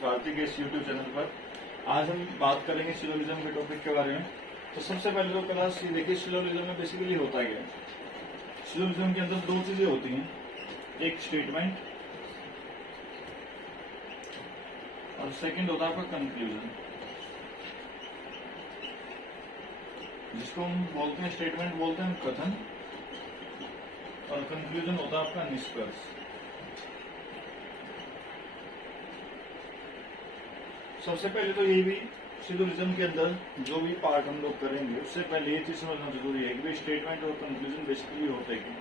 भारती के इस YouTube channel पर। आज हम बात करेंगे सिलोजिज्म के टॉपिक के बारे में। तो सबसे पहले तो क्लास ये देखिए, सिलोजिज्म में बेसिकली होता क्या है। सिलोजिज्म के अंदर दो चीजें होती हैं, एक स्टेटमेंट और सेकंड होता है आपका कंक्लूजन, जिसको हम बोलते हैं स्टेटमेंट बोलते हैं कथन, और कंक्लूजन होता है आपका निष्कर्ष। सबसे पहले तो ये भी सिलोजिज्म के अंदर जो भी पार्ट हम लोग करेंगे उससे पहले ये चीज समझना जरूरी है कि स्टेटमेंट और कंक्लूजन बेसिकली होता है कि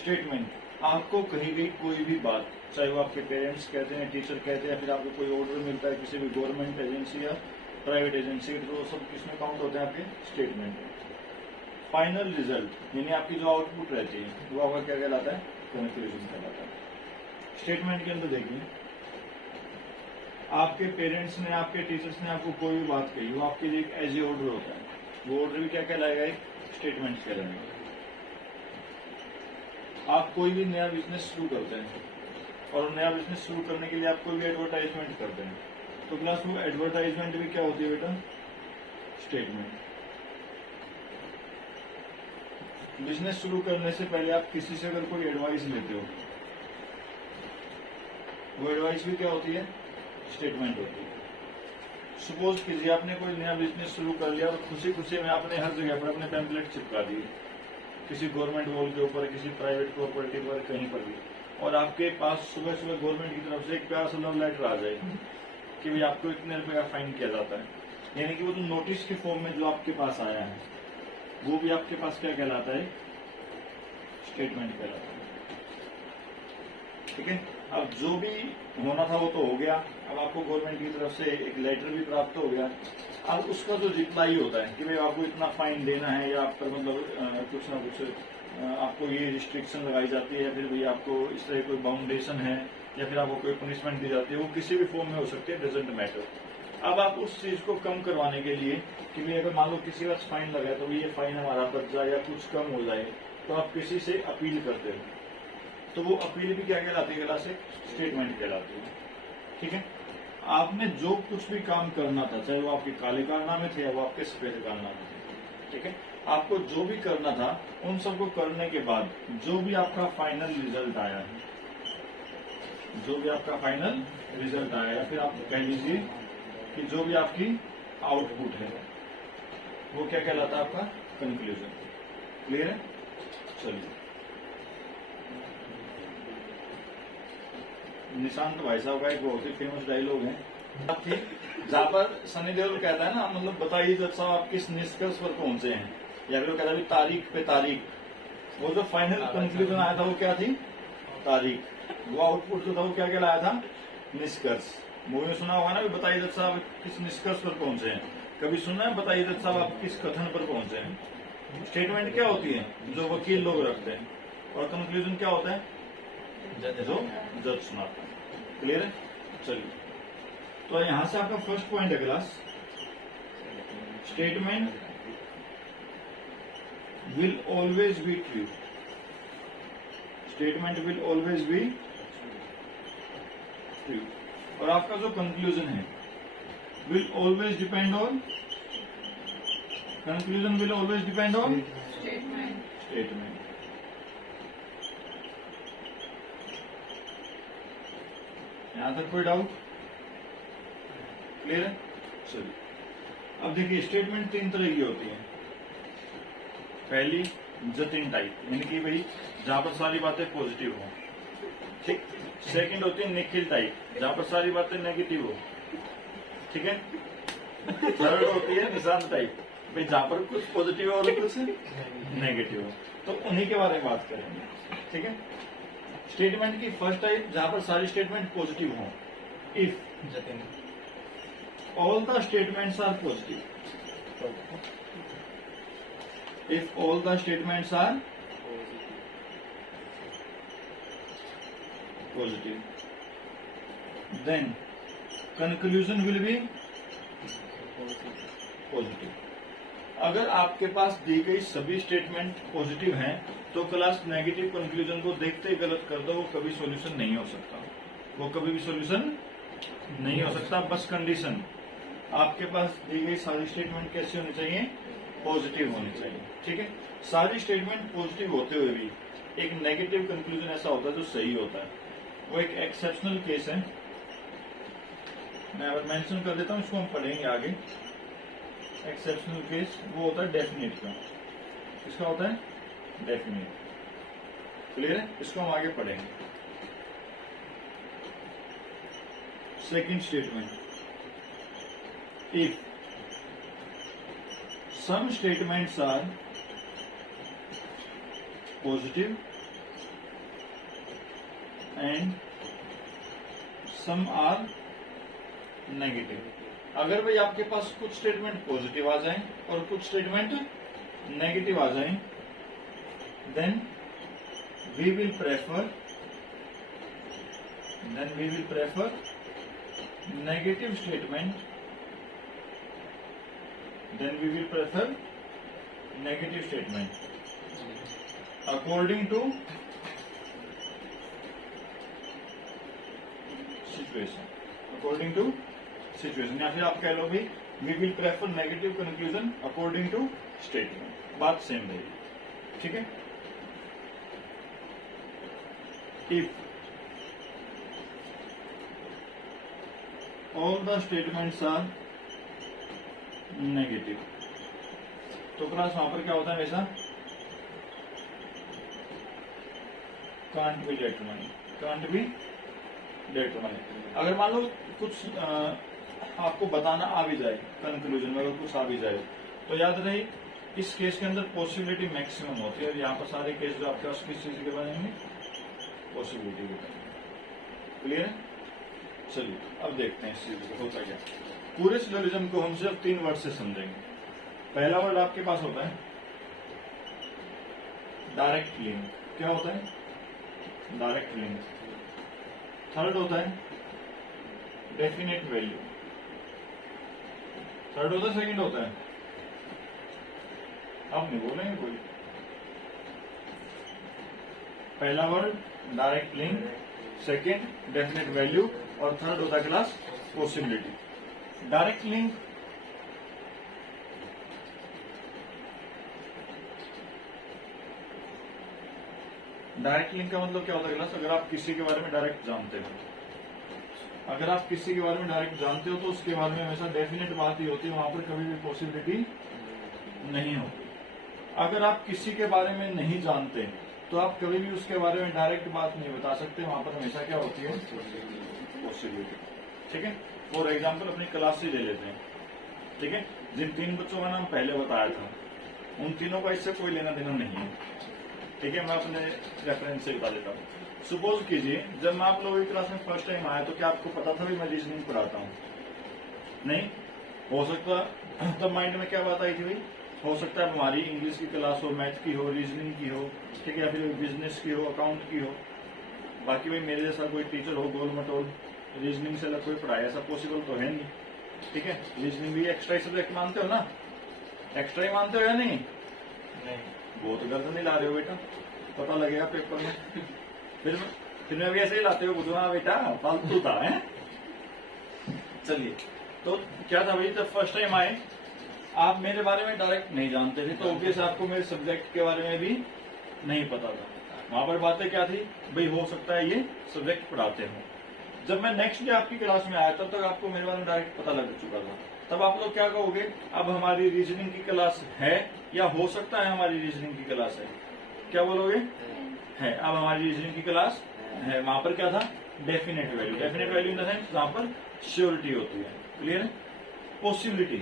स्टेटमेंट आपको कही गई कोई भी बात, चाहे वो आपके पेरेंट्स कहते हैं, टीचर कहते हैं, या फिर आपको कोई ऑर्डर मिलता है किसी भी गवर्नमेंट एजेंसी या प्राइवेट एजेंसी, तो सब किसमें काउंट होते हैं आपके स्टेटमेंट में। फाइनल रिजल्ट यानी आपकी जो आउटपुट रहती है वो आपका क्या कहलाता है, कंक्लूजन कहलाता है। स्टेटमेंट के अंदर देखिए, आपके पेरेंट्स ने, आपके टीचर्स ने आपको कोई भी बात कही, वो आपके लिए एक एज ए ऑर्डर होता है, वो ऑर्डर भी क्या कहलाएगा, एक स्टेटमेंट कहलाएगा। आप कोई भी नया बिजनेस शुरू करते हैं और नया बिजनेस शुरू करने के लिए आप कोई भी एडवर्टाइजमेंट करते हैं, तो क्लास वो एडवर्टाइजमेंट भी क्या होती है बेटा, स्टेटमेंट। बिजनेस शुरू करने से पहले आप किसी से अगर कोई एडवाइस लेते हो, वो एडवाइस भी क्या होती है, स्टेटमेंट होती है। सपोज कीजिए आपने कोई नया बिजनेस शुरू कर लिया और खुशी खुशी में आपने हर जगह पर अपने पैम्पलेट चिपका दिए, किसी गवर्नमेंट वॉल के ऊपर, किसी प्राइवेट प्रॉपर्टी पर, कहीं पर भी, और आपके पास सुबह सुबह गवर्नमेंट की तरफ से एक प्यारा सा लव लेटर आ जाए कि भाई आपको इतने रुपए का फाइन किया जाता है, यानी कि वो जो नोटिस के फॉर्म में जो आपके पास आया है वो भी आपके पास क्या कहलाता है, स्टेटमेंट कहलाता है। ठीक है, अब जो भी होना था वो तो हो गया, अब आपको गवर्नमेंट की तरफ से एक लेटर भी प्राप्त हो गया। अब उसका जो रिप्लाई होता है कि भाई आपको इतना फाइन देना है, या आप पर मतलब कुछ ना कुछ आपको ये रिस्ट्रिक्शन लगाई जाती है, या फिर भाई आपको इस तरह कोई बाउंडेशन है, या फिर आपको कोई पनिशमेंट दी जाती है, वो किसी भी फॉर्म में हो सकती है, डजंट मैटर। अब आप उस चीज को कम करवाने के लिए कि भाई अगर मान लो किसी वक्त फाइन लगा है तो ये फाइन हमारा बच जाए या कुछ कम हो जाए, तो आप किसी से अपील करते हो, तो वो अपील भी क्या कहलाती है, क्लास एक स्टेटमेंट कहलाती है। ठीक है, आपने जो कुछ भी काम करना था, चाहे वो आपके काले कारनामे थे या वो आपके सफेद कारनामे थे, ठीक है, आपको जो भी करना था उन सबको करने के बाद जो भी आपका फाइनल रिजल्ट आया है, जो भी आपका फाइनल रिजल्ट आया, या फिर आप कह लीजिए कि जो भी आपकी आउटपुट है वो क्या कहलाता है, आपका कंक्लूजन। क्लियर है? चलिए, निशांत भाई साहब का एक बहुत ही फेमस डायलॉग है जहाँ पर सनी देओल कहता है ना, मतलब बताइए जब साहब आप किस निष्कर्ष पर पहुंचे हैं, या फिर वो कहता है तारीख पे तारीख। वो जो फाइनल कंक्लूजन आया था वो क्या थी, तारीख। वो आउटपुट जो था वो क्या कहलाया था, निष्कर्ष। मूवी में सुना होगा ना, बताइए जब साहब किस निष्कर्ष पर पहुंचे हैं, कभी सुना है बताइए जब साहब आप किस कथन पर पहुंचे हैं। स्टेटमेंट क्या होती है, जो वकील लोग रखते हैं, और कंक्लूजन क्या होता है, जो जज सुनाता है। क्लियर है? चलिए, तो यहां से आपका फर्स्ट पॉइंट है class, statement will always be true. Statement will always be true. और आपका जो कंक्लूजन है, will always depend on, conclusion will always depend on statement. यहां तक कोई डाउट? क्लियर है? चलिए, अब देखिए स्टेटमेंट तीन तरह की होती है। पहली जतिन टाइप, यानी कि भाई जहां पर सारी बातें पॉजिटिव हो। ठीक। सेकंड होती है निखिल टाइप, जहां पर सारी बातें नेगेटिव हो। ठीक है। थर्ड होती है निशांत टाइप, भाई जहां पर कुछ पॉजिटिव हो और कुछ नेगेटिव हो। तो उन्हीं के बारे में बात करेंगे। ठीक है। स्टेटमेंट की फर्स्ट टाइप, जहां पर सारी स्टेटमेंट पॉजिटिव हो। If all the statements are positive, if all the statements are positive, then conclusion will be positive. अगर आपके पास दी गई सभी स्टेटमेंट पॉजिटिव हैं तो क्लास नेगेटिव कंक्लूजन को देखते ही गलत कर दो, वो कभी सॉल्यूशन नहीं हो सकता, वो कभी भी सॉल्यूशन नहीं हो सकता। बस कंडीशन आपके पास दी गई सारी स्टेटमेंट कैसी होनी चाहिए, पॉजिटिव होनी चाहिए। ठीक है, सारी स्टेटमेंट पॉजिटिव होते हुए भी एक नेगेटिव कंक्लूजन ऐसा होता है जो सही होता है, वो एक एक्सेप्शनल केस है। मैं अगर मेंशन कर देता हूं, इसको हम पढ़ेंगे आगे। एक्सेप्शनल केस वो होता है डेफिनेट का। इसका होता है डेफिनेट। क्लियर है, इसको हम आगे पढ़ेंगे। Second statement, if some statements are positive and some are negative. अगर भाई आपके पास कुछ स्टेटमेंट पॉजिटिव आ जाएं और कुछ स्टेटमेंट नेगेटिव आ जाएं, then we will prefer negative statement, according to situation, या फिर आप कह लो भी we will prefer negative conclusion according to statement, बात सेम रहेगी। ठीक है, if all the statements are negative, तो क्लास वहां पर क्या होता है वैसा, कांट बी डेटरमाइन। अगर मान लो कुछ आपको बताना आ भी जाए, कंक्लूजन में अगर कुछ आ भी जाए, तो याद रहे इस केस के अंदर पॉसिबिलिटी मैक्सिमम होती है। और यहाँ पर सारे केस जो आपके पास किस चीज के बारे में, पॉसिबिलिटी के। क्लियर है, चलिए अब देखते हैं इस चीज को होता क्या। पूरे सिलोजिज्म को हम सिर्फ 3 वर्ड से समझेंगे। पहला वर्ड आपके पास होता है डायरेक्ट लिंक। क्या होता है, डायरेक्ट लिंक। थर्ड होता है डेफिनेट वैल्यू। थर्ड होता है, सेकंड होता है, अब नहीं बोलेंगे कोई। पहला word direct link, second definite value, और थर्ड होता है क्लास पॉसिबिलिटी। डायरेक्ट लिंक का मतलब क्या होता है क्लास, अगर आप किसी के बारे में डायरेक्ट जानते हो, अगर आप किसी के बारे में डायरेक्ट जानते हो तो उसके बारे में हमेशा डेफिनेट बात ही होती है, वहां पर कभी भी पॉसिबिलिटी नहीं होती। अगर आप किसी के बारे में नहीं जानते तो आप कभी भी उसके बारे में डायरेक्ट बात नहीं बता सकते, वहां पर हमेशा क्या होती है, पॉसिबिलिटी। ठीक है, फॉर एग्जाम्पल अपनी क्लास से ले लेते हैं। ठीक है, जिन 3 बच्चों का नाम पहले बताया था, उन तीनों का इससे कोई लेना देना नहीं है। ठीक है, मैं अपने रेफरेंस से बता देता हूँ। सपोज कीजिए जब मैं आप लोगों की क्लास में फर्स्ट टाइम आया तो क्या आपको पता था भी मैं रीजनिंग पढ़ाता हूँ? नहीं हो सकता। तब माइंड में क्या बात आई थी भाई, हो सकता है हमारी इंग्लिश की क्लास हो, मैथ की हो, रीजनिंग की हो, ठीक है, या फिर बिजनेस की हो, अकाउंट की हो। बाकी भाई मेरे जैसा कोई टीचर हो गोल मटोल रीजनिंग से अलग कोई पढ़ाए, ऐसा पॉसिबल तो है नहीं। ठीक है, रीजनिंग भी एक्स्ट्रा सब्जेक्ट मानते हो ना, एक्स्ट्रा ही मानते हो या नहीं? बहुत गलत नहीं ला रहे हो बेटा, पता लगेगा पेपर में। फिर मैं भी ऐसे ही लाते हो, बुझवा बेटा फालतू था है। चलिए, तो क्या था भाई, जब फर्स्ट टाइम आए आप मेरे बारे में डायरेक्ट नहीं जानते थे, तो ऑब्वियस आपको मेरे सब्जेक्ट के बारे में भी नहीं पता था। वहां पर बातें क्या थी भाई, हो सकता है ये सब्जेक्ट पढ़ाते हो। जब मैं नेक्स्ट डे आपकी क्लास में आया तब तक आपको मेरे बारे में डायरेक्ट पता लग चुका था। तब आप लोग क्या कहोगे, अब हमारी रीजनिंग की क्लास है, या हो सकता है हमारी रीजनिंग की क्लास है? क्या बोलोगे? है। अब हमारी रीजनिंग की क्लास है। वहां पर क्या था, definite value. Definite value in the sense जहां पर श्योरिटी होती है। क्लियर है? पॉसिबिलिटी,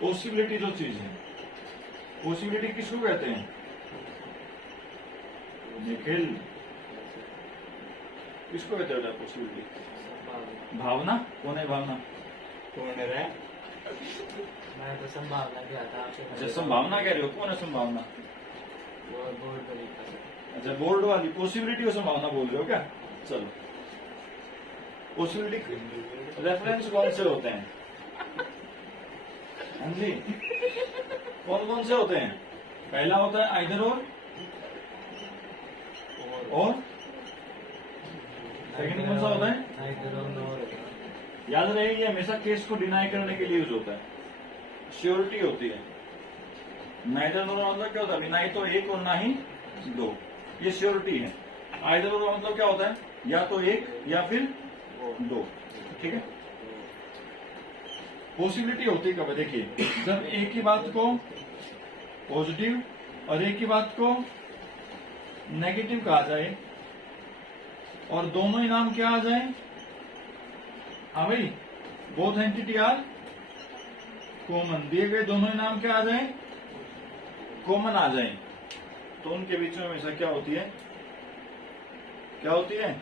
पॉसिबिलिटी जो चीज है, पॉसिबिलिटी किसको कहते हैं निखिल? किसको कहते हैं पॉसिबिलिटी? भावना। कौन है भावना? कौन है? मैं तो संभावना क्या था। अच्छा, संभावना कह रहे हो? कौन है संभावना? वो बोर्ड वाली। अच्छा, बोर्ड वाली पॉसिबिलिटी और संभावना बोल रहे हो क्या? चलो, पॉसिबिलिटी रेफरेंस कौन से होते हैं? हाँ जी, कौन कौन से होते हैं? पहला होता है आइदर और सेकंड कौन सा होता है? नाइदर और नोर। याद रहे ये हमेशा केस को डिनाई करने के लिए यूज होता है, श्योरिटी होती है। नाइदर नोर मतलब क्या होता है? ना ही तो एक और ना ही दो, ये श्योरिटी है। आइदर और मतलब क्या होता है? या तो एक या फिर दो, ठीक है। पॉसिबिलिटी होती है कब? देखिए, जब एक ही बात को पॉजिटिव और एक ही बात को नेगेटिव कहा जाए और दोनों ही नाम क्या आ जाए? हाँ भाई, बोथ एंटिटी आर कॉमन, दिए गए दोनों ही नाम क्या आ जाए? कॉमन आ जाए, तो उनके बीच में हमेशा क्या होती है? क्या होती है?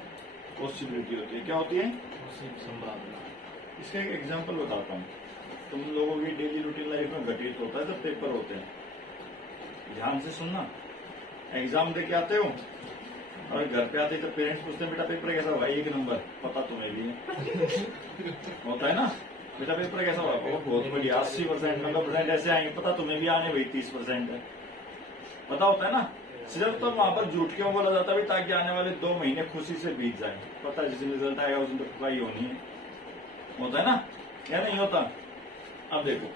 पॉसिबिलिटी होती है। क्या होती है? संभावना। इसका एक एग्जांपल बताता हूँ। तुम लोगों की डेली रूटीन लाइफ में घटित होता है जब पेपर होते हैं। ध्यान से सुनना। एग्जाम दे के आते हो और घर पे आते तो पेरेंट्स पूछते हैं बेटा पेपर कैसा हुआ? 1 नंबर। पता तुम्हें भी है होता है ना, बेटा पेपर कैसा हुआ? बहुत बढ़िया, 80%, 90% ऐसे आएंगे। पता तुम्हें भी आने भाई 30% है, पता होता है ना। सिर्फ तो वहां पर झूठ क्यों बोला जाता है? ताकि आने वाले 2 महीने खुशी से बीत जाए। पता जिस दिन रिजल्ट आएगा उस दिन तो खुदाई होनी है, होता है ना, या नहीं होता? अब देखो,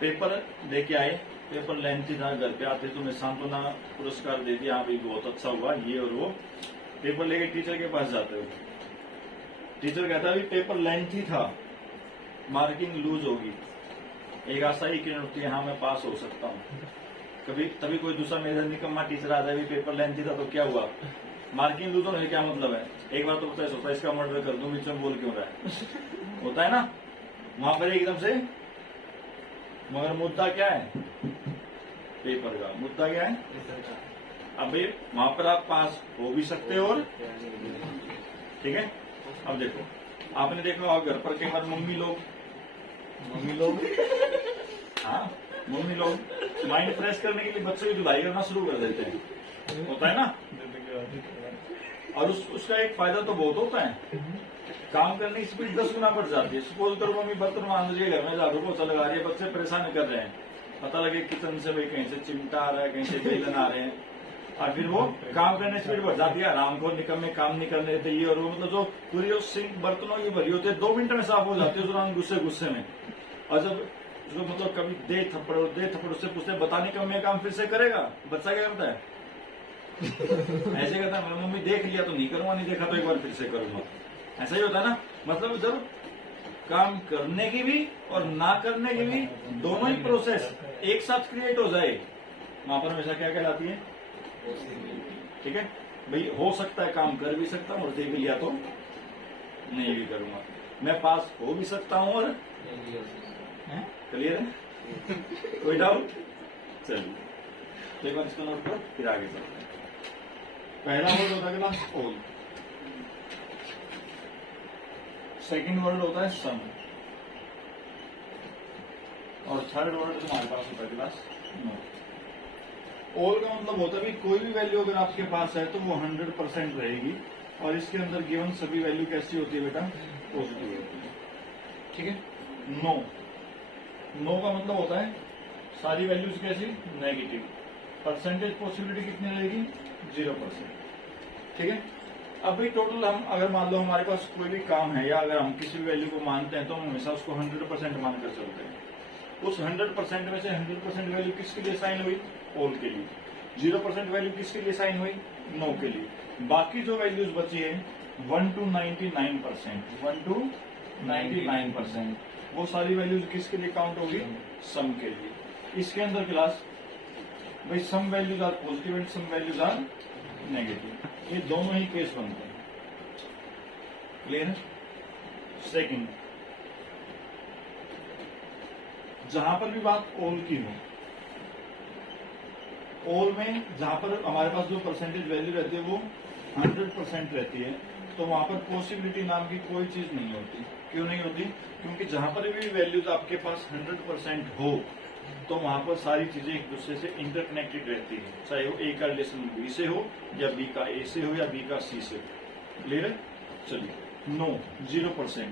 पेपर दे के आए, पेपर लेंथी था, घर पे आते तुम्हें सांत्वना पुरस्कार दे दिया, हाँ भाई बहुत अच्छा हुआ ये और वो। पेपर लेके टीचर के पास जाते हो, टीचर कहता है पेपर लेंथी था, मार्किंग लूज होगी। एक आशा ही किरण होती है, हाँ मैं पास हो सकता हूँ। कभी तभी कोई दूसरा मेरा निकम्मा टीचर आता है, पेपर लेंथी था तो क्या हुआ? मार्किंग लूज होने क्या मतलब है? एक बार तो पता है सोचता है इसका मर्डर कर दूं, बीच में बोल क्यों रहा है? होता है ना वहां पर एकदम से। मगर मुद्दा क्या है? पेपर का मुद्दा क्या है? अब भाई वहां पर आप पास हो भी सकते हो और, ठीक है। अब देखो, आपने देखा होगा घर पर कई बार मम्मी लोग हाँ मम्मी लोग माइंड फ्रेश करने के लिए बच्चों की धुलाई करना शुरू कर देते हैं, होता है ना। और उसका एक फायदा तो बहुत होता है, काम करने की स्पीड 10 गुना बढ़ जाती है। सपोज करो मम्मी बर्तन मांज रही है, घर में झाड़ू पोछा लगा रही है, बच्चे परेशान कर रहे हैं, पता लगे किचन से भाई कहीं से चिमटा आ रहा है, कहीं से बेलन आ रहे हैं, और फिर वो काम करने स्पीड बढ़ जाती है। आराम को निकम्मे काम नहीं करने देते, ये और वो, मतलब जो पूरी जो सिंक बर्तनों की भरी होती है 2 मिनट में साफ हो जाती है उस गुस्से में। और जब जो मतलब कभी दे थप्पड़ उससे पूछते बताने का मैं काम फिर से करेगा, बच्चा क्या करता है? ऐसे कहता है मम्मी देख लिया तो नहीं करूंगा, नहीं देखा तो एक बार फिर से करूंगा। ऐसा ही होता है ना। मतलब जब काम करने की भी और ना करने की भी दोनों ही प्रोसेस एक साथ क्रिएट हो जाए, वहां पर हमेशा क्या कहलाती है? ठीक है भाई, हो सकता है काम कर भी सकता हूँ और देख लिया तो नहीं भी करूंगा, मैं पास हो भी सकता हूँ और क्लियर है? कोई डाउट? चलिए तो एक बार इसको नोट करो, फिर आगे चलते हैं। पहला वर्ड होता है क्लास ऑल, सेकंड वर्ड होता है सम, और थर्ड वर्ड तुम्हारे पास होता है क्लास नो। ऑल का मतलब होता है कोई भी वैल्यू अगर आपके पास है तो वो 100% रहेगी, और इसके अंदर गिवन सभी वैल्यू कैसी होती है बेटा? पॉजिटिव होती है, ठीक है। नो का मतलब होता है सारी वैल्यूज कैसी? नेगेटिव। परसेंटेज पॉसिबिलिटी कितनी रहेगी? 0%, ठीक है। अब भाई टोटल हम अगर मान लो हमारे पास कोई भी काम है, या अगर हम किसी भी वैल्यू को मानते हैं तो हम हमेशा उसको 100% मानकर चलते हैं। उस 100% में से 100% वैल्यू किसके लिए साइन हुई? ऑल के लिए। 0% वैल्यू किसके लिए साइन हुई? नो के लिए। बाकी जो वैल्यूज बची है 1 to 99%, वो सारी वैल्यूज किसके लिए काउंट होगी? सम के लिए। इसके अंदर क्लास भाई some values are positive and some values are negative, ये दोनों ही केस बनते हैं, क्लियर है। सेकंड, जहां पर भी बात ऑल की हो, ऑल में जहां पर हमारे पास जो परसेंटेज वैल्यू रहती है वो 100% रहती है, तो वहां पर पॉसिबिलिटी नाम की कोई चीज नहीं होती। क्यों नहीं होती? क्योंकि जहां पर भी वैल्यूज आपके पास 100% हो तो वहां पर सारी चीजें एक दूसरे से इंटरकनेक्टेड रहती है, चाहे वो ए का रिलेशन बी से हो या बी का ए से हो या बी का सी से हो, क्लियर है। चलिए नो 0%।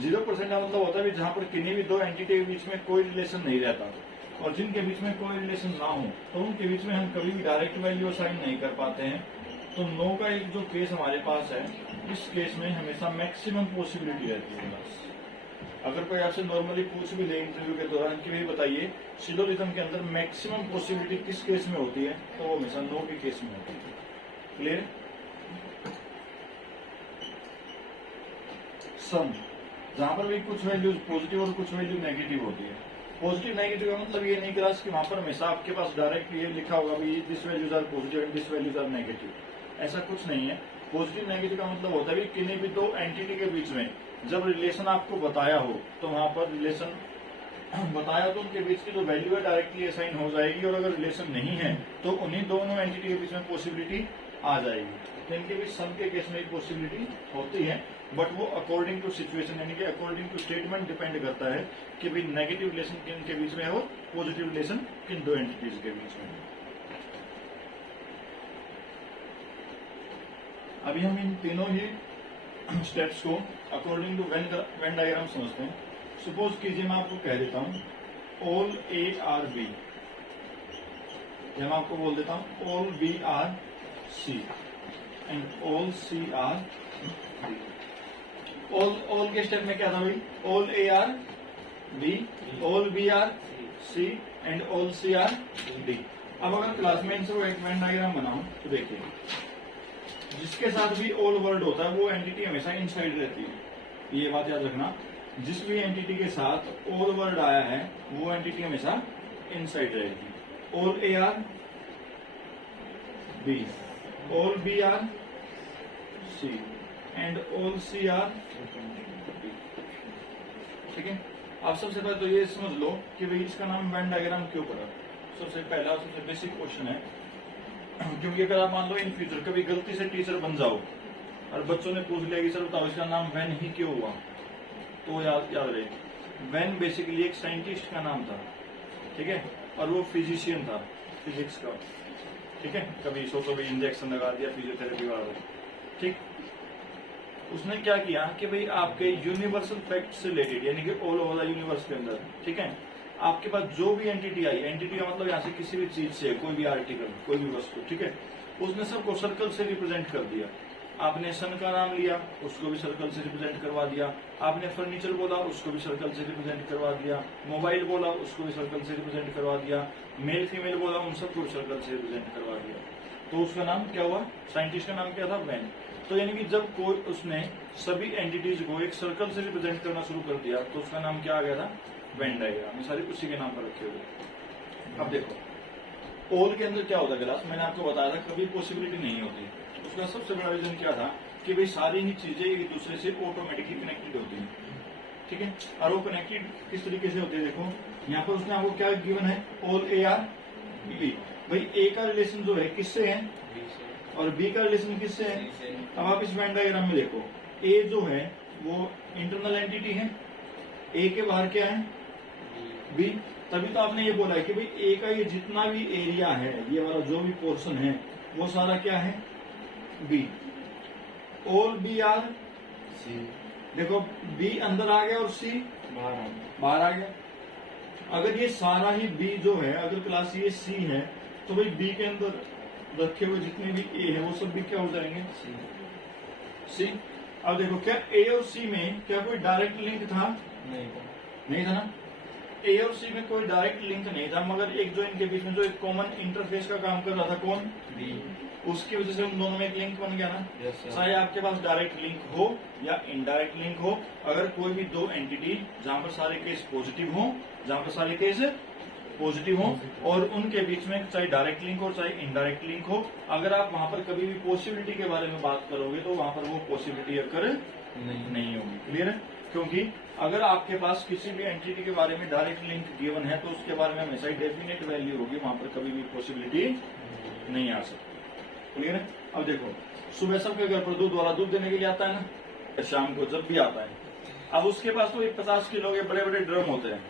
0% का मतलब होता है जहां पर किन्हीं भी दो एंटिटी के बीच में कोई रिलेशन नहीं रहता, और जिनके बीच में कोई रिलेशन ना हो तो उनके बीच में हम कभी भी डायरेक्ट वैल्यू असाइन नहीं कर पाते हैं, तो नो का एक जो केस हमारे पास है, इस केस में हमेशा मैक्सिमम पॉसिबिलिटी रहती है बस। अगर कोई आपसे नॉर्मली पूछ भी ले इंटरव्यू के दौरान कि भाई बताइए सिलोजिज्म के अंदर मैक्सिमम पॉसिबिलिटी किस केस में होती है, तो वो हमेशा नो के केस में होती है। क्लियर? सम, जहां पर भी कुछ वैल्यूज पॉजिटिव और कुछ वैल्यू नेगेटिव होती है। पॉजिटिव नेगेटिव का मतलब ये नहीं क्लास कि वहां पर हमेशा आपके पास डायरेक्ट ये लिखा होगा भी this values are positive and this values are negative, ऐसा कुछ नहीं है। पॉजिटिव नेगेटिव का मतलब होता है कि किन्हीं भी दो एंटिटी के बीच में जब रिलेशन आपको बताया हो तो वहां पर रिलेशन बताया तो उनके बीच की जो वैल्यू है डायरेक्टली असाइन हो जाएगी, और अगर रिलेशन नहीं है तो उन्हीं दोनों एंटिटी के बीच में पॉसिबिलिटी आ जाएगी। तो इनके बीच सम के केस में एक पॉसिबिलिटी होती है, बट वो अकॉर्डिंग टू सिचुएशन यानी कि अकॉर्डिंग टू स्टेटमेंट डिपेंड करता है कि भाई नेगेटिव रिलेशन किन के बीच में है और पॉजिटिव रिलेशन किन दो एंटिटीज के बीच में है। अभी हम इन तीनों ही स्टेप्स को अकॉर्डिंग टू वेन डायग्राम समझते हैं। सपोज कीजिए मैं आपको कह देता हूं ऑल ए आर बी, या मैं आपको बोल देता हूं all B are C and all C are D. All के स्टेप में क्या था भाई? All A are B, all B are C and all C are D. अब अगर क्लासमेट से वो एक वेन डायग्राम बनाऊं तो देखिए, जिसके साथ भी ऑल वर्ड होता है वो एंटिटी हमेशा इनसाइड रहती है। ये बात याद रखना, जिस भी एंटिटी के साथ ऑल वर्ड आया है वो एंटिटी हमेशा इनसाइड रहेगी। All A are B, all B are C and all C are D. ठीक है, आप सबसे पहले तो ये समझ लो कि भाई इसका नाम वेन डायग्राम क्यों पड़ा। सबसे पहला सबसे बेसिक क्वेश्चन है, क्योंकि अगर आप मान लो इन फ्यूचर कभी गलती से टीचर बन जाओ और बच्चों ने पूछ लिया कि सर बताओ इसका नाम वेन ही क्यों हुआ, तो याद रहे वेन बेसिकली एक साइंटिस्ट का नाम था, ठीक है, और वो फिजिशियन था फिजिक्स का, ठीक है। कभी इंजेक्शन लगा दिया फिजियोथेरेपी वाला, ठीक। उसने क्या किया कि भाई आपके यूनिवर्सल फैक्ट से रिलेटेड यानी कि ऑल ओवर द यूनिवर्स के अंदर, ठीक है, आपके पास जो भी एंटिटी आई, एंटिटी का मतलब यहाँ से किसी भी चीज से कोई भी आर्टिकल कोई भी वस्तु, ठीक है, उसने सबको सर्कल से रिप्रेजेंट कर दिया। आपने सन का नाम लिया, उसको भी सर्कल से रिप्रेजेंट करवा दिया। आपने फर्नीचर बोला, उसको भी सर्कल से रिप्रेजेंट करवा दिया। मोबाइल बोला, उसको भी सर्कल से रिप्रेजेंट करवा दिया। मेल फीमेल बोला, उन सबको भी सर्कल से रिप्रेजेंट करवा दिया। तो उसका नाम क्या हुआ? साइंटिस्ट का नाम क्या था? वेन। तो यानी कि जब कोई उसने सभी एंटिटीज को एक सर्कल से रिप्रेजेंट करना शुरू कर दिया तो उसका नाम क्या आ गया था? Venn diagram. सारे उसी के नाम पर रखे हुए। अब देखो ऑल के अंदर क्या होता है क्लास, मैंने आपको बताया था कभी पॉसिबिलिटी नहीं होती। उसका सबसे बड़ा रीजन क्या था कि भाई सारी ही चीजें एक दूसरे से ऑटोमेटिकली कनेक्टेड होती हैं, ठीक है। और वो कनेक्टेड किस तरीके से होती है? देखो यहाँ पर उसने आपको क्या गिवन है? All A are B. भाई ए का रिलेशन जो है किससे है और बी का रिलेशन किससे है? अब आप इस वेन डायग्राम में देखो, ए जो है वो इंटरनल एंटिटी है, ए के बाहर क्या है? बी। तभी तो आपने ये बोला है कि भाई ए का ये जितना भी एरिया है, ये वाला जो भी पोर्शन है वो सारा क्या है? B. All B are C. देखो बी अंदर आ गया और सी बाहर आ गया। अगर ये सारा ही बी जो है, अगर क्लास ये सी है, तो भाई बी के अंदर रखे हुए जितने भी ए है वो सब भी क्या हो जाएंगे? सी। अब देखो क्या ए और सी में क्या कोई डायरेक्ट लिंक था? नहीं था ना। ए और सी में कोई डायरेक्ट लिंक नहीं था, मगर एक जो इनके बीच में जो एक कॉमन इंटरफेस का काम कर रहा था, कौन? बी। उसकी वजह से उन दोनों में एक लिंक बन गया ना। चाहे आपके पास डायरेक्ट लिंक हो या इनडायरेक्ट लिंक हो, अगर कोई भी दो एंटिटी जहां पर सारे केस पॉजिटिव हो, जहां पर सारे केस पॉजिटिव हो और उनके बीच में चाहे डायरेक्ट लिंक हो चाहे इनडायरेक्ट लिंक हो, अगर आप वहां पर कभी भी पॉसिबिलिटी के बारे में बात करोगे तो वहां पर वो पॉसिबिलिटी अकर नहीं होगी। क्लियर है? क्योंकि अगर आपके पास किसी भी एंटिटी के बारे में डायरेक्ट लिंक गिवन है तो उसके बारे में हमेशा ही डेफिनेट वैल्यू होगी, वहां पर कभी भी पॉसिबिलिटी नहीं आ सकती। क्लियर है? अब देखो सुबह सबके घर पर दूध वाला दूध देने के लिए आता है ना, शाम को जब भी आता है। अब उसके पास तो 50 किलो के बड़े बड़े ड्रम होते हैं,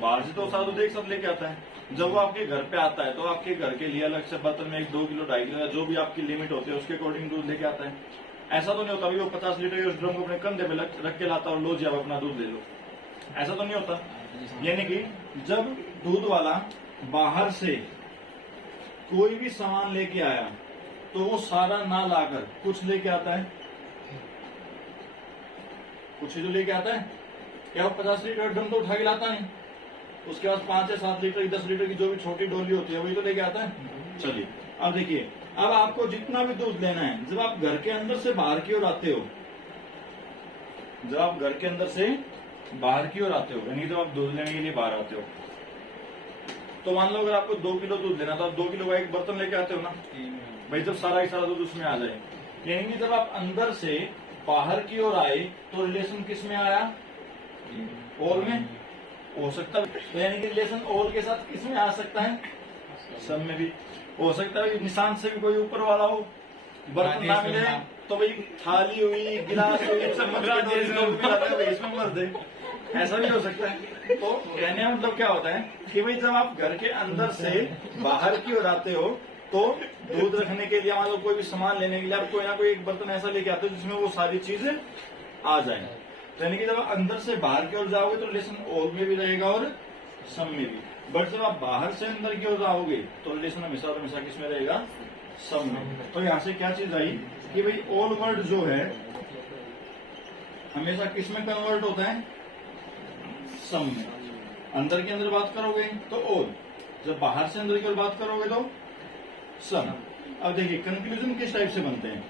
बाहर से तो साधु देख सब लेके आता है। जब वो आपके घर पे आता है तो आपके घर के लिए अलग से बर्तन में 1-2 किलो 2.5 किलो जो भी आपकी लिमिट होती है उसके अकॉर्डिंग दूध लेके आता है। ऐसा तो नहीं होता वो 50 लीटर के उस ड्रम को अपने कंधे पे रख के लाता और लो जी आप अपना दूध ले लो, ऐसा तो नहीं होता। यानी कि जब दूध वाला बाहर से कोई भी सामान लेके आया तो वो सारा ना लाकर कुछ लेके आता है, कुछ ही तो लेके आता है। क्या वो 50 लीटर ड्रम तो उठा के लाता नहीं, उसके बाद 5 या 7 लीटर 10 लीटर की जो भी छोटी डोली होती है वही तो लेके आता है। चलिए अब देखिए, अब आपको जितना भी दूध लेना है, जब आप घर के अंदर से बाहर की ओर आते हो, जब आप घर के अंदर से बाहर की ओर आते हो, यानी जब आप दूध लेने के लिए बाहर आते हो, तो मान लो अगर आपको 2 किलो दूध लेना तो आप 2 किलो का एक बर्तन लेके आते हो ना भाई, जब सारा ही सारा दूध उसमें आ जाए। यानी कि जब आप अंदर से बाहर की ओर आए तो रिलेशन किस में आया, ओल में हो सकता है। तो यानी कि रिलेशन ओल के साथ किस में आ सकता है, सब में भी हो सकता है। निशान से भी कोई ऊपर वाला हो, बर्तन ना मिले तो भाई थाली हुई, गिलास हुई, चम्मच इसमें मर दे, ऐसा भी हो सकता है। तो कहने का मतलब क्या होता है कि भाई जब आप घर के अंदर से बाहर की ओर आते हो तो दूध रखने के लिए, मान लो कोई भी सामान लेने के लिए आप कोई ना कोई एक बर्तन ऐसा लेके आते हो जिसमें वो सारी चीजें आ जाए। यानी कि जब आप अंदर से बाहर की ओर जाओगे तो रिलेशन ओल में भी रहेगा और सम में भी। बट जब आप बाहर से अंदर की ओर जाओगे तो रिलेशन हमेशा किस में रहेगा, सम में। तो यहाँ से क्या चीज आई कि भाई ओल वर्ड जो है हमेशा किस में कन्वर्ट होता है, सम में। अंदर के अंदर बात करोगे तो ओल, जब बाहर से अंदर की ओर बात करोगे तो सम। अब देखिए कंक्लूजन किस टाइप से बनते हैं।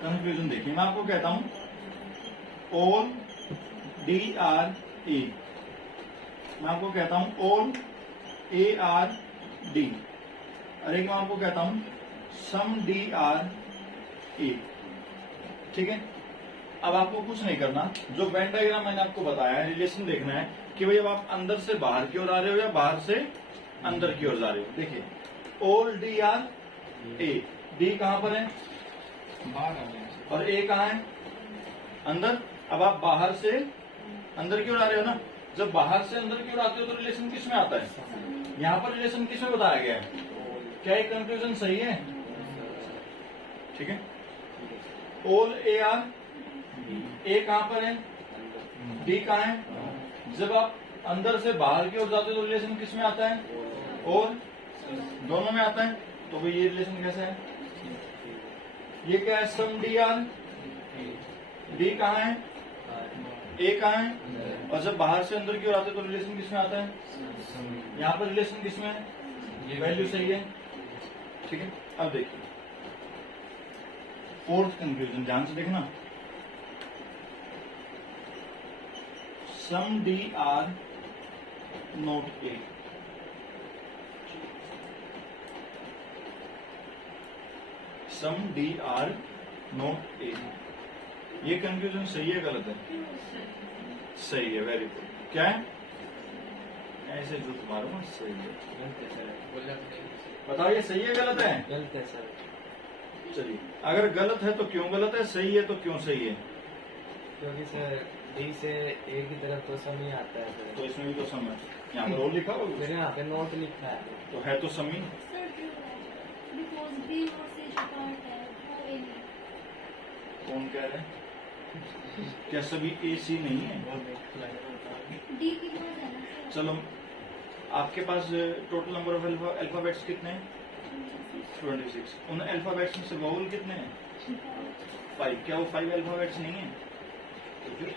कंक्लूजन देखिए, मैं आपको कहता हूं ओल DRE, मैं आपको कहता हूं ओल ARD, और एक मैं आपको कहता हूं सम DRE। ठीक है, अब आपको कुछ नहीं करना, जो वेन डायग्राम मैंने आपको बताया है, रिलेशन देखना है कि भाई अब आप अंदर से बाहर की ओर आ रहे हो या बाहर से अंदर की ओर जा रहे हो। देखिए ओल DRA, डी कहां पर है, बाहर आ गया और ए कहां है, अंदर। अब आप बाहर से अंदर की ओर आ रहे हो ना, जब बाहर से अंदर की ओर आते हो तो रिलेशन किस में आता है, यहाँ पर रिलेशन किस में बताया गया है। क्या ये कंक्लूजन सही है, ठीक है। ओल AR, ए कहां पर है, डी कहां है। जब आप अंदर से बाहर की ओर जाते हो तो रिलेशन किस में आता है, और दोनों में आता है। तो भाई ये रिलेशन कैसा है, ये क्या है, सम DR, डी कहां है, ए कहां है, और जब बाहर से अंदर की ओर आते हैं तो रिलेशन किस में आता है, यहाँ पर रिलेशन किस में है, ये वैल्यू सही है, ठीक है। अब देखिए फोर्थ कंक्लूजन, ध्यान से देखना, सम DR नोट ए। सम DR नोट ए, ये कंक्लूजन सही है गलत है, सही है, वेरी गुड। क्या है, ऐसे जो तुम्हारा सही है, बताओ ये सही है गलत है, गलत है सर। चलिए अगर गलत है तो क्यों गलत है, सही है तो क्यों सही है, क्योंकि सर डी से ए की तरफ तो सम ही आता है सर। तो इसमें भी तो सम है, यहाँ पर और लिखा होगा फिर यहाँ पे नोट लिखा है तो है तो सम ही। बिकॉज बी और सी जो पार्ट है वो ए नहीं। कौन कह रहे हैं, क्या सभी ए सी नहीं है, डी की बात है ना। चलो आपके पास टोटल नंबर ऑफ अल्फाबेट्स कितने हैं, 26। उन अल्फाबेट्स में से वाउल कितने हैं, 5। क्या वो 5 अल्फाबेट्स नहीं है, तो फिर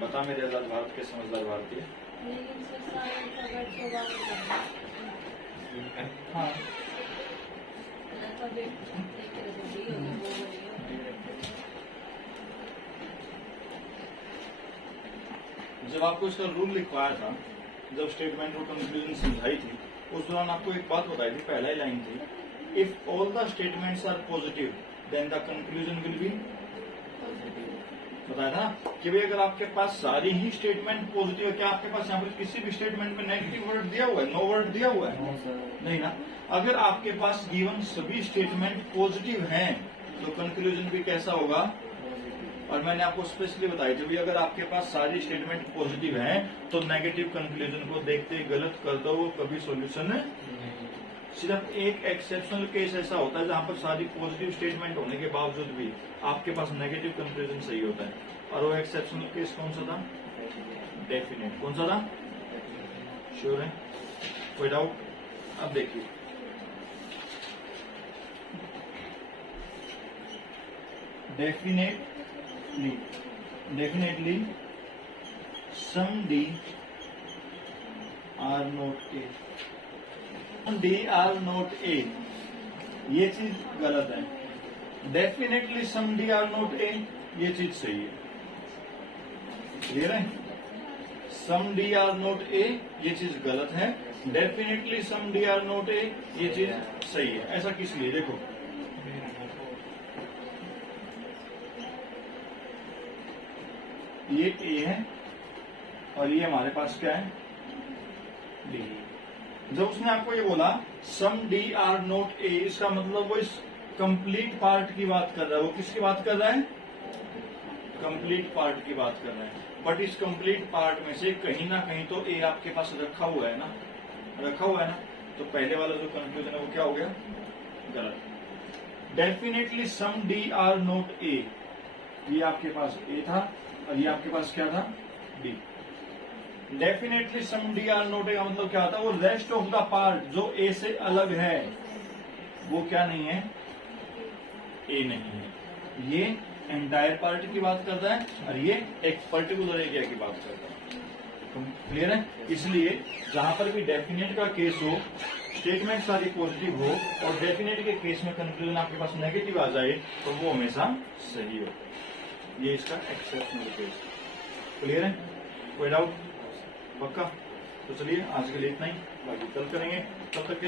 बता मेरे आजाद भारत के समझदार भारतीय। लेकिन सर सारे अल्फाबेट को बात करना हाँ अल्फाबेट एक तरह से डी होगा वो बनेगा। जब आपको इसका रूल लिखवाया था, जब स्टेटमेंट और कंक्लूजन समझाई थी, उस दौरान आपको एक बात बताई थी, पहला ही लाइन थी, if all the statements are positive then the conclusion will be, बताया था कि भाई अगर आपके पास सारी ही स्टेटमेंट पॉजिटिव है, क्या आपके पास यहाँ पर किसी भी स्टेटमेंट में नेगेटिव वर्ड दिया हुआ है, नो वर्ड दिया हुआ है, नहीं ना। अगर आपके पास गिवन सभी स्टेटमेंट पॉजिटिव हैं तो कंक्लूजन भी कैसा होगा, और मैंने आपको स्पेशली बताई थी, अगर आपके पास सारी स्टेटमेंट पॉजिटिव हैं तो नेगेटिव कंक्लूजन को देखते ही गलत कर दो, वो कभी सॉल्यूशन। सिर्फ एक एक्सेप्शनल केस ऐसा होता है जहां पर सारी पॉजिटिव स्टेटमेंट होने के बावजूद भी आपके पास नेगेटिव कंक्लूजन सही होता है, और वो एक्सेप्शनल केस कौन सा था, डेफिनेट। कौन सा था? श्योर है? कोई डाउट? अब देखिए, definitely some D are not A, D are not A, ये चीज गलत है। Definitely some D are not A, ये चीज सही है। क्लियर है? Some D are not A, ये चीज गलत है। Definitely some D are not A, ये चीज सही है। ऐसा किस लिए? देखो, ये ए है और ये हमारे पास क्या है? डी। जब उसने आपको ये बोला सम डी आर नॉट ए, इसका मतलब वो इस कंप्लीट पार्ट की बात कर रहा है। वो किसकी बात कर रहा है? कंप्लीट पार्ट की बात कर रहा है। बट इस कंप्लीट पार्ट में से कहीं ना कहीं तो ए आपके पास रखा हुआ है ना, रखा हुआ है ना। तो पहले वाला जो कंफ्यूजन है वो क्या हो गया? गलत। Definitely some D are not A, ये आपके पास ए था और ये आपके पास क्या था? D. Definitely some D are not A का मतलब क्या था? वो रेस्ट ऑफ द पार्ट जो ए से अलग है वो क्या नहीं है? ए नहीं है। ये एंटायर पार्ट की बात करता है और ये एक पर्टिकुलर एरिया की बात करता है। क्लियर है? इसलिए जहां पर भी डेफिनेट का केस हो, स्टेटमेंट सारी पॉजिटिव हो और डेफिनेट के केस में कंक्लूजन आपके पास नेगेटिव आ जाए तो वो हमेशा सही हो। ये इसका एक्सेप्शनल केस। क्लियर है? कोई डाउट? पक्का? तो चलिए आज के लिए इतना ही, बाकी कल करेंगे। तब तक के लिए